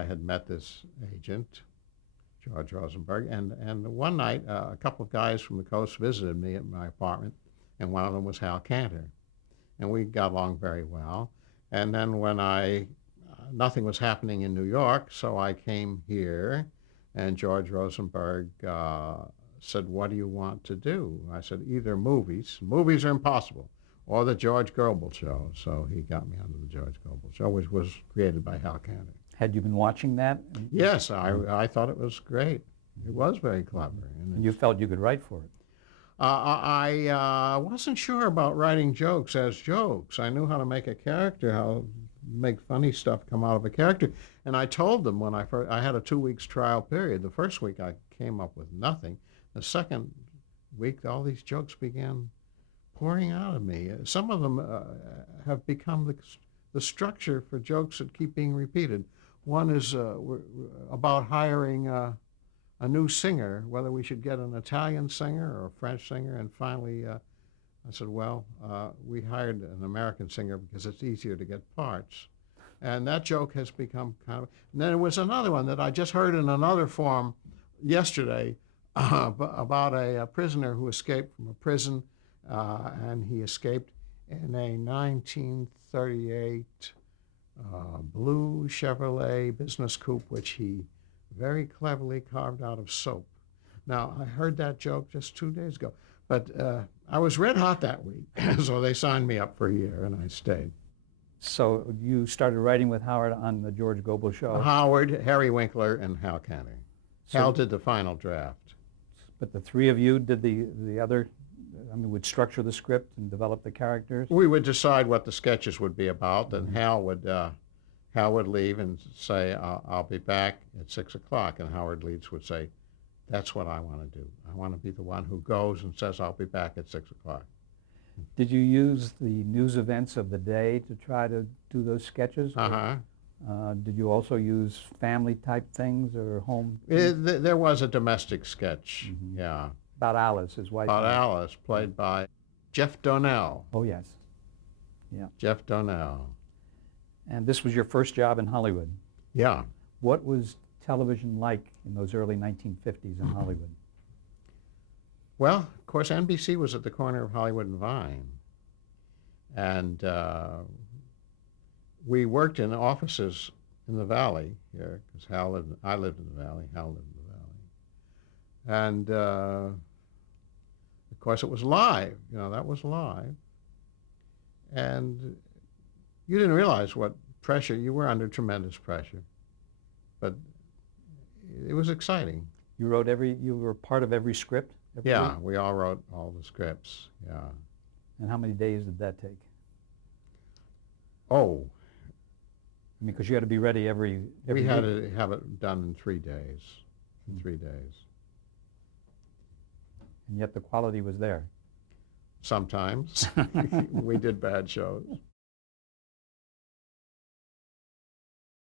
I had met this agent, George Rosenberg, and one night a couple of guys from the coast visited me at my apartment, and one of them was Hal Cantor, and we got along very well. And then when nothing was happening in New York, so I came here, and George Rosenberg said, "What do you want to do?" I said, "Either movies. Movies are impossible, or the George Goebel Show." So he got me onto the George Goebel Show, which was created by Hal Cantor. Had you been watching that? Yes, I thought it was great. It was very clever. And you felt you could write for it? I wasn't sure about writing jokes as jokes. I knew how to make a character, how to make funny stuff come out of a character. And I told them when I had a 2 weeks trial period. The first week I came up with nothing. The second week, all these jokes began pouring out of me. Some of them have become the structure for jokes that keep being repeated. One is about hiring a new singer, whether we should get an Italian singer or a French singer. And finally, I said, well, we hired an American singer because it's easier to get parts. And that joke has become kind of... And then there was another one that I just heard in another form yesterday about a prisoner who escaped from a prison, and he escaped in a 1938 blue Chevrolet business coupe, which he very cleverly carved out of soap. Now, I heard that joke just 2 days ago, but I was red hot that week, so they signed me up for a year, and I stayed. So you started writing with Howard on the George Goebel Show? Howard, Harry Winkler, and Hal Cantor. Hal did the final draft. But the three of you did the other, would structure the script and develop the characters? We would decide what the sketches would be about, and Hal would leave and say, I'll be back at 6 o'clock. And Howard Leeds would say, that's what I want to do. I want to be the one who goes and says, I'll be back at 6 o'clock. Did you use the news events of the day to try to do those sketches? Uh-huh. Did you also use family-type things or home? There was a domestic sketch, yeah. About Alice, his wife. About Alice, played by Jeff Donnell. Oh, yes. Yeah. Jeff Donnell. And this was your first job in Hollywood. Yeah. What was television like in those early 1950s in Hollywood? Well, of course, NBC was at the corner of Hollywood and Vine. And we worked in offices in the Valley here, because I lived in the Valley, Hal lived in the Valley. And, of course, it was live. That was live. And you didn't realize what pressure. You were under tremendous pressure. But it was exciting. You were part of every script? Yeah, we all wrote all the scripts, yeah. And how many days did that take? Oh. Because you had to be ready every We had week. to have it done in 3 days. In 3 days. And yet the quality was there. Sometimes. We did bad shows.